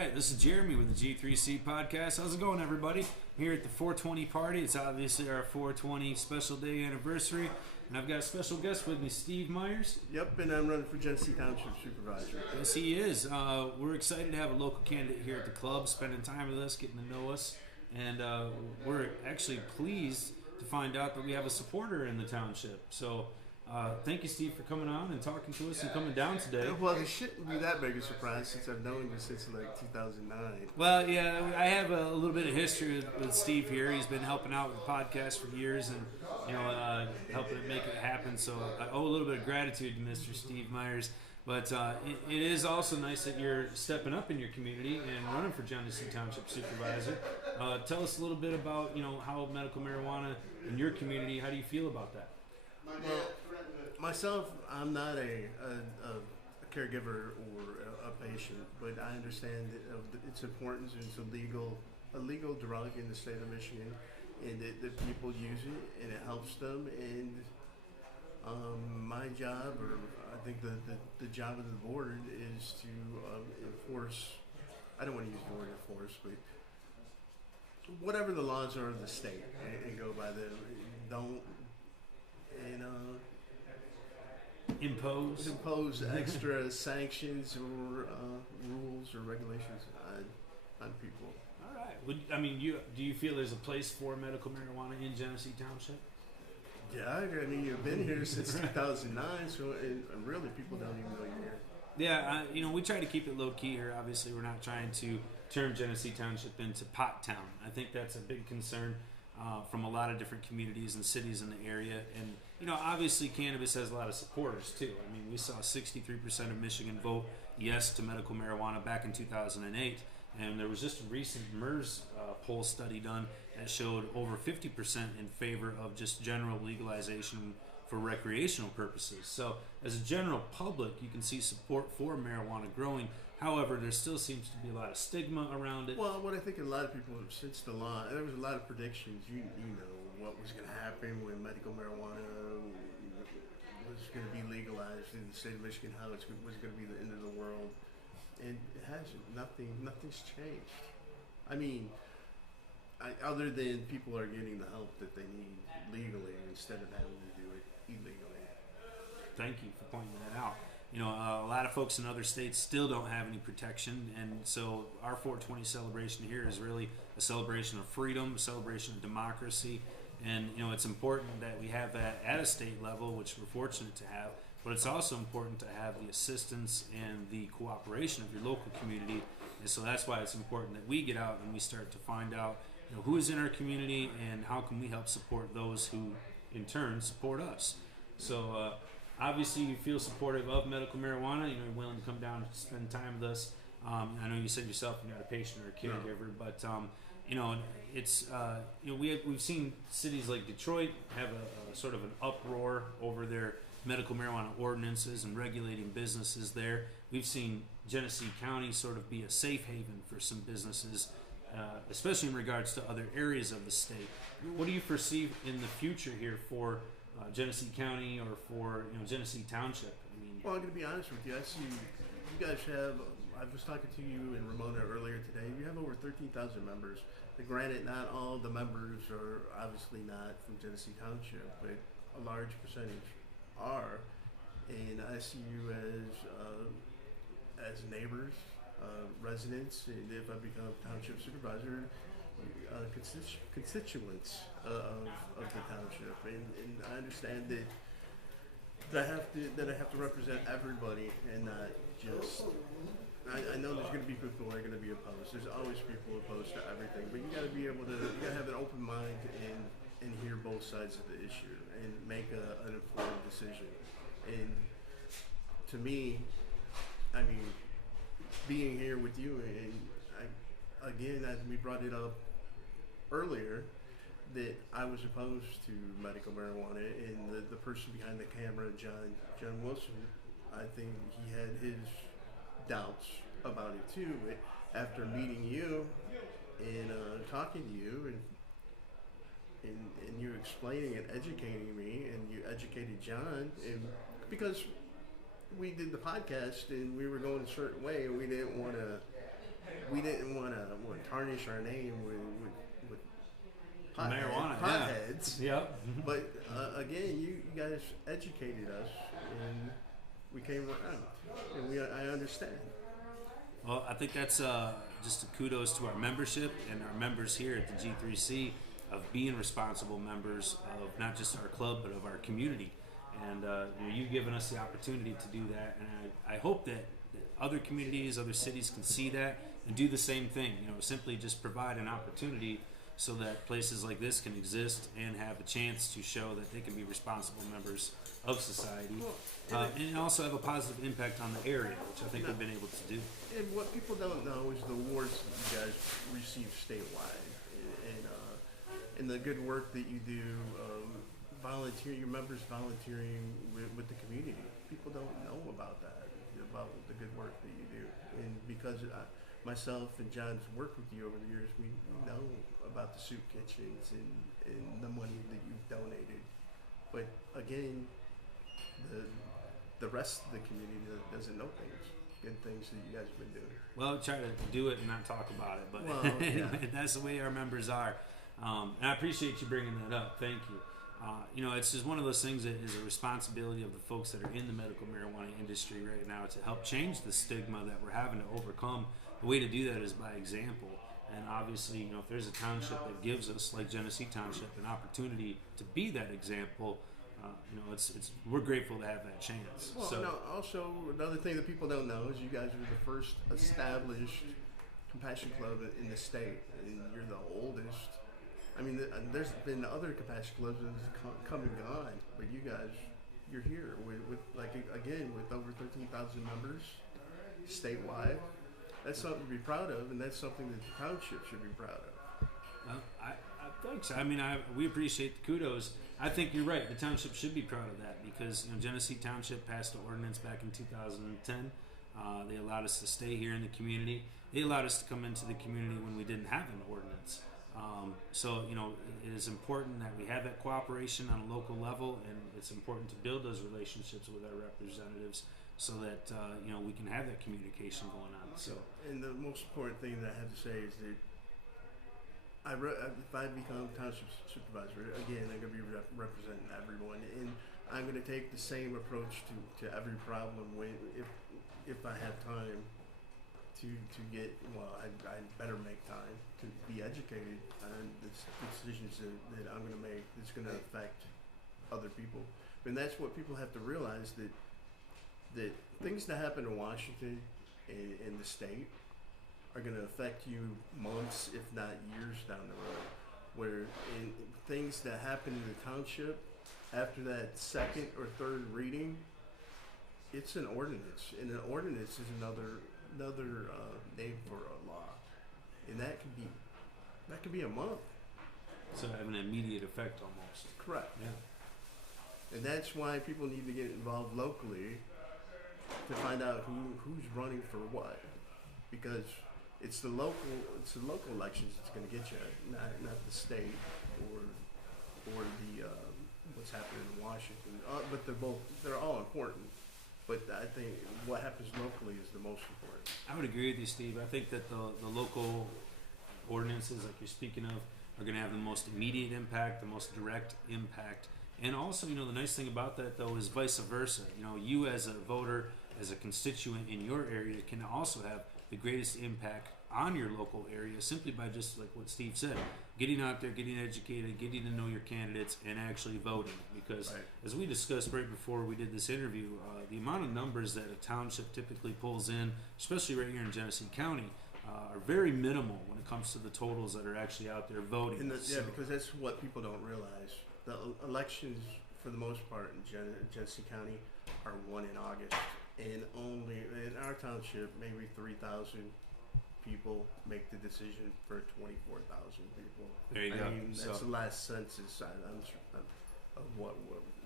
right, this is Jeremy with the G3C podcast. How's it going, everybody? Here at the 420 party. It's obviously our 420 special day anniversary, and I've got a special guest with me, Steve Myers. Yep, and I'm running for Genesee Township Supervisor. Yes, he is. We're excited to have a local candidate here at the club, spending time with us, getting to know us, and we're actually pleased to find out that we have a supporter in the township. So thank you, Steve, for coming on and talking to us and coming down today. Well, it shouldn't be that big a surprise since I've known you since like 2009. Well, yeah, I have a little bit of history with Steve here. He's been helping out with the podcast for years and, helping to make it happen. So I owe a little bit of gratitude to Mr. Steve Myers. But it is also nice that you're stepping up in your community and running for Genesee Township Supervisor. Tell us a little bit about, how medical marijuana in your community, how do you feel about that? Well, myself, I'm not a caregiver or a patient, but I understand its importance. It's a legal drug in the state of Michigan, and that people use it, and it helps them. And my job, or I think the job of the board, is to enforce. I don't want to use the word enforce, but whatever the laws are of the state, and go by them. Don't. Impose extra sanctions or rules or regulations on people. All right. Do you feel there's a place for medical marijuana in Genesee Township? Yeah, I mean, you've been here since 2009, so and really people don't even know you're here. Yeah, we try to keep it low key here. Obviously, we're not trying to turn Genesee Township into pot town. I think that's a big concern from a lot of different communities and cities in the area. And, obviously cannabis has a lot of supporters too. I mean, we saw 63% of Michigan vote yes to medical marijuana back in 2008. And there was just a recent MERS poll study done that showed over 50% in favor of just general legalization for recreational purposes. So as a general public, you can see support for marijuana growing. However, there still seems to be a lot of stigma around it. Well, what I think a lot of people, since the law, there was a lot of predictions. You know what was going to happen when medical marijuana was going to be legalized in the state of Michigan, how it was going to be the end of the world. And it hasn't. Nothing's changed. I mean, other than people are getting the help that they need legally instead of having to do it illegally. Thank you for pointing that out. A lot of folks in other states still don't have any protection, and so our 420 celebration here is really a celebration of freedom, a celebration of democracy, and it's important that we have that at a state level, which we're fortunate to have, but it's also important to have the assistance and the cooperation of your local community, and so that's why it's important that we get out and we start to find out who is in our community and how can we help support those who in turn support us. So obviously, you feel supportive of medical marijuana. You're willing to come down and spend time with us. I know you said yourself you're not a patient or a caregiver, but it's we've seen cities like Detroit have a sort of an uproar over their medical marijuana ordinances and regulating businesses there. We've seen Genesee County sort of be a safe haven for some businesses, especially in regards to other areas of the state. What do you foresee in the future here for Genesee County or for Genesee Township? Well, I'm going to be honest with you. I see you guys have. I was talking to you and Ramona earlier today. You have over 13,000 members. Granted, not all the members are obviously not from Genesee Township, but a large percentage are. And I see you as neighbors, residents, and if I become township supervisor, constituents of the township, and I understand that I have to represent everybody and not just. I know there's going to be people who are going to be opposed. There's always people opposed to everything, but you got to be able to. You got to have an open mind and hear both sides of the issue and make an informed decision. And to me, I mean, being here with you and again, as we brought it up earlier, that I was opposed to medical marijuana, and the person behind the camera, John Wilson, I think he had his doubts about it too. But after meeting you and talking to you and you explaining and educating me, and you educated John, and because we did the podcast and we were going a certain way, and we tarnish our name with Marijuana, potheads. Yeah. But again, you guys educated us, and we came around, and I understand. Well, I think that's just a kudos to our membership and our members here at the G3C of being responsible members of not just our club but of our community. And you've given us the opportunity to do that, and I hope that other communities, other cities can see that and do the same thing. Simply just provide an opportunity so that places like this can exist and have a chance to show that they can be responsible members of society, and also have a positive impact on the area, which I think we've been able to do. And what people don't know is the awards that you guys receive statewide, and the good work that you do, your members volunteering with the community. People don't know about that, about the good work that you do. And because myself and John's worked with you over the years, we know about the soup kitchens and the money that you've donated. But again, the rest of the community doesn't know good things that you guys have been doing. Well, try to do it and not talk about it, but that's the way our members are. And I appreciate you bringing that up. Thank you. It's just one of those things that is a responsibility of the folks that are in the medical marijuana industry right now to help change the stigma that we're having to overcome. The way to do that is by example. And obviously, if there's a township that gives us, like Genesee Township, an opportunity to be that example, we're grateful to have that chance. Well, also another thing that people don't know is you guys are the first established compassion club in the state, and you're the oldest. I mean, there's been other compassion clubs that have come and gone, but you're here with over 13,000 members statewide. That's something to be proud of, and that's something that the township should be proud of. Well, I think so. I mean, we appreciate the kudos. I think you're right. The township should be proud of that because Genesee Township passed an ordinance back in 2010. They allowed us to stay here in the community. They allowed us to come into the community when we didn't have an ordinance. So it is important that we have that cooperation on a local level, and it's important to build those relationships with our representatives so that we can have that communication going on. So, and the most important thing that I have to say is that if I become township supervisor again, I'm going to be representing everyone, and I'm going to take the same approach to every problem. If I have time to get, I better make time to be educated on the decisions that I'm going to make that's going to affect other people. And that's what people have to realize, that things that happen in Washington and in the state are going to affect you months, if not years down the road. Where in things that happen in the township after that second or third reading, it's an ordinance, and an ordinance is another name for a law, and that could be a month. So have an immediate effect almost. Correct. Yeah. And that's why people need to get involved locally to find out who's running for what, because it's the local elections that's going to get you, not the state or the what's happening in Washington. But they're all important. But I think what happens locally is the most important. I would agree with you, Steve. I think that the local ordinances, like you're speaking of, are going to have the most immediate impact, the most direct impact. And also, the nice thing about that, though, is vice versa. You as a voter, as a constituent in your area, can also have the greatest impact on your local area simply by just like what Steve said, getting out there, getting educated, getting to know your candidates, and actually voting. Because as we discussed right before we did this interview, the amount of numbers that a township typically pulls in, especially right here in Genesee County, are very minimal when it comes to the totals that are actually out there voting. Because that's what people don't realize. The elections, for the most part, in Genesee County are won in August. And only in our township, maybe 3,000 people make the decision for 24,000 people. There you go. I mean, that's the last census of what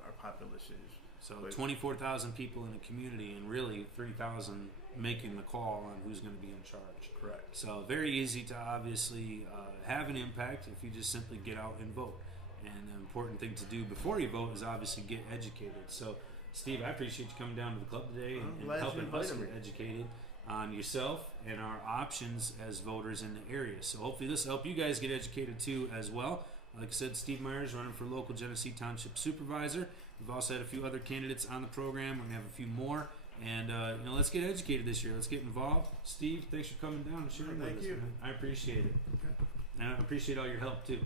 our populace is. So 24,000 people in a community, and really 3,000 making the call on who's going to be in charge. Correct. So very easy to obviously have an impact if you just simply get out and vote. And the important thing to do before you vote is obviously get educated. So Steve, I appreciate you coming down to the club today and helping us get educated. on yourself and our options as voters in the area. So hopefully this will help you guys get educated too as well. Like I said, Steve Myers running for local Genesee Township Supervisor. We've also had a few other candidates on the program. We're going to have a few more. And, let's get educated this year. Let's get involved. Steve, thanks for coming down and sharing with us, man. I appreciate it. Okay. And I appreciate all your help too.